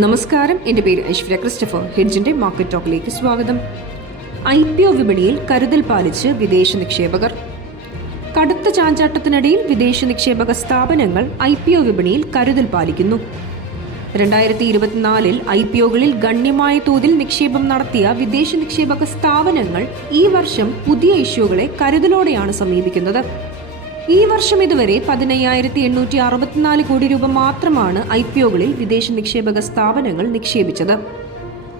നമസ്കാരം. എന്റെ പേര് ഐശ്വര്യ ക്രിസ്റ്റഫർ. ഹെഡ്ജിന്റെ മാർക്കറ്റ് ടോക്കിലേക്ക് സ്വാഗതം. ഐ പി ഒ വിപണിയിൽ കരുതൽ പാലിച്ച് വിദേശ നിക്ഷേപകർ. കടുത്ത ചാഞ്ചാട്ടത്തിനിടയിൽ വിദേശ നിക്ഷേപക സ്ഥാപനങ്ങൾ ഐ പി ഒ വിപണിയിൽ കരുതൽ പാലിക്കുന്നു. രണ്ടായിരത്തി ഇരുപത്തിനാലിൽ ഐ പി ഒകളിൽ ഗണ്യമായ തോതിൽ നിക്ഷേപം നടത്തിയ വിദേശ നിക്ഷേപക സ്ഥാപനങ്ങൾ ഈ വർഷം പുതിയ ഇഷ്യൂകളെ കരുതലോടെയാണ് സമീപിക്കുന്നത്. ഈ വർഷം ഇതുവരെ പതിനയ്യായിരത്തി എണ്ണൂറ്റി അറുപത്തിനാല് കോടി രൂപ മാത്രമാണ് ഐ പി ഒകളിൽ വിദേശ നിക്ഷേപക സ്ഥാപനങ്ങൾ നിക്ഷേപിച്ചത്.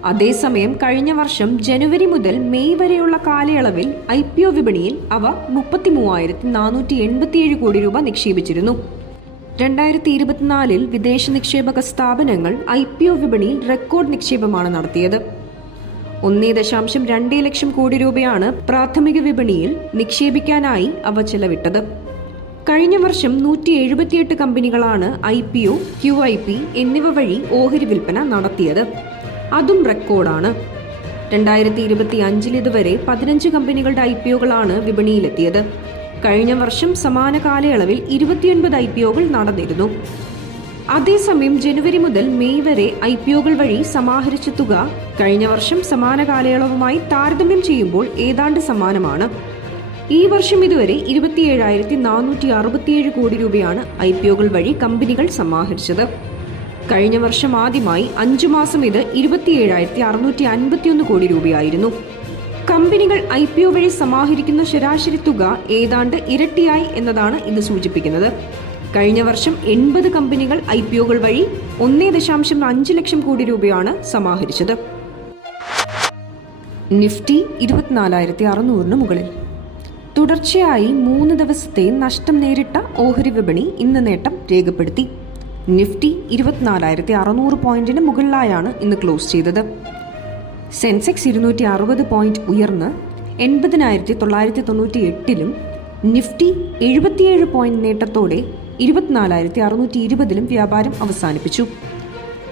അതേസമയം കഴിഞ്ഞ വർഷം ജനുവരി മുതൽ മെയ് വരെയുള്ള കാലയളവിൽ ഐ പി ഒ വിപണിയിൽ അവ മുപ്പത്തി മൂവായിരത്തി നാനൂറ്റി എൺപത്തിയേഴ് കോടി രൂപ നിക്ഷേപിച്ചിരുന്നു. രണ്ടായിരത്തി ഇരുപത്തിനാലിൽ വിദേശ നിക്ഷേപക സ്ഥാപനങ്ങൾ ഐ പി ഒ വിപണിയിൽ റെക്കോർഡ് നിക്ഷേപമാണ് നടത്തിയത്. ഒന്നേ ദശാംശം രണ്ടേ ലക്ഷം കോടി രൂപയാണ് പ്രാഥമിക വിപണിയിൽ നിക്ഷേപിക്കാനായി അവ ചെലവിട്ടത്. കഴിഞ്ഞ വർഷം നൂറ്റി എഴുപത്തിയെട്ട് കമ്പനികളാണ് I P O Q I P എന്നിവ വഴി ഓഹരി വിൽപ്പന നടത്തിയത്. അതും റെക്കോർഡാണ്. രണ്ടായിരത്തി ഇരുപത്തി അഞ്ചിൽ ഇതുവരെ പതിനഞ്ച് കമ്പനികളുടെ ഐ പി ഒകളാണ് വിപണിയിലെത്തിയത്. കഴിഞ്ഞ വർഷം സമാന കാലയളവിൽ ഇരുപത്തിയൊൻപത് ഐ പി ഒകൾ നടന്നിരുന്നു. അതേസമയം ജനുവരി മുതൽ മെയ് വരെ ഐ പി ഒകൾ വഴി സമാഹരിച്ച തുക കഴിഞ്ഞ വർഷം സമാന കാലയളവുമായി താരതമ്യം ചെയ്യുമ്പോൾ ഏതാണ്ട് സമാനമാണ്. ഈ വർഷം ഇതുവരെ ഇരുപത്തിയേഴായിരത്തി നാനൂറ്റി അറുപത്തിയേഴ് കോടി രൂപയാണ് ഐ പി ഒകൾ വഴി കമ്പനികൾ സമാഹരിച്ചത്. കഴിഞ്ഞ വർഷം ആദ്യമായി അഞ്ചു മാസം ഇത് ഇരുപത്തിയേഴായിരത്തി അറുന്നൂറ്റി അൻപത്തിയൊന്ന് കോടി രൂപയായിരുന്നു. കമ്പനികൾ ഐ പി ഒ വഴി സമാഹരിക്കുന്ന ശരാശരി തുക ഏതാണ്ട് ഇരട്ടിയായി എന്നതാണ് ഇത് സൂചിപ്പിക്കുന്നത്. കഴിഞ്ഞ വർഷം എൺപത് കമ്പനികൾ ഐ പി ഒകൾ വഴി ഒന്നേ ദശാംശം അഞ്ച് ലക്ഷം കോടി രൂപയാണ് സമാഹരിച്ചത്. നിഫ്റ്റി ഇരുപത്തിനാലായിരത്തി അറുന്നൂറിന് മുകളിൽ. തുടർച്ചയായി മൂന്ന് ദിവസത്തെ നഷ്ടം നേരിട്ട ഓഹരി വിപണി ഇന്ന് നേട്ടം രേഖപ്പെടുത്തി. നിഫ്റ്റി ഇരുപത്തിനാലായിരത്തി അറുന്നൂറ് പോയിന്റിന് മുകളിലായാണ് ഇന്ന് ക്ലോസ് ചെയ്തത്. സെൻസെക്സ് ഇരുന്നൂറ്റി അറുപത് പോയിന്റ് ഉയർന്ന് എൺപതിനായിരത്തി തൊള്ളായിരത്തി തൊണ്ണൂറ്റി എട്ടിലും നിഫ്റ്റി എഴുപത്തിയേഴ് പോയിന്റ് നേട്ടത്തോടെ ഇരുപത്തിനാലായിരത്തി അറുന്നൂറ്റി ഇരുപതിലും വ്യാപാരം അവസാനിപ്പിച്ചു.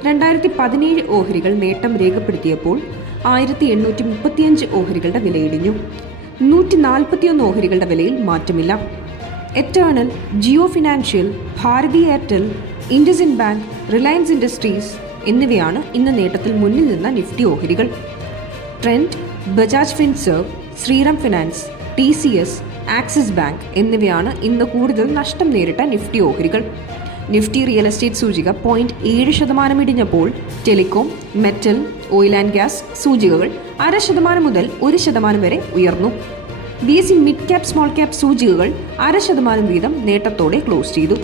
രണ്ടായിരത്തി പതിനേഴ് ഓഹരികൾ നേട്ടം രേഖപ്പെടുത്തിയപ്പോൾ ആയിരത്തി എണ്ണൂറ്റി മുപ്പത്തിയഞ്ച് ഓഹരികളുടെ വിലയിടിഞ്ഞു. നൂറ്റി നാൽപ്പത്തിയൊന്ന് ഓഹരികളുടെ വിലയിൽ മാറ്റമില്ല. Eternal Jio financial Bharti Airtel IndusInd bank Reliance industries എന്നിവയാണ് ഇന്ന് നേട്ടത്തിൽ മുന്നിൽ നിന്ന നിഫ്റ്റി ഓഹരികൾ. Trent Bajaj Finserv Shriram finance T C S Axis bank എന്നിവയാണ് ഇന്ന് കൂടുതൽ നഷ്ടം നേരിട്ട നിഫ്റ്റി ഓഹരികൾ. നിഫ്റ്റി റിയൽ എസ്റ്റേറ്റ് സൂചിക പോയിന്റ് ഏഴ് ശതമാനം ഇടിഞ്ഞപ്പോൾ telecom metal oil and gas സൂചികകൾ അര ശതമാനം മുതൽ ഒരു ശതമാനം വരെ ഉയർന്നു. B S C mid cap small cap സൂചികകൾ അര ശതമാനം വീതം നേട്ടത്തോടെ ക്ലോസ് ചെയ്തു.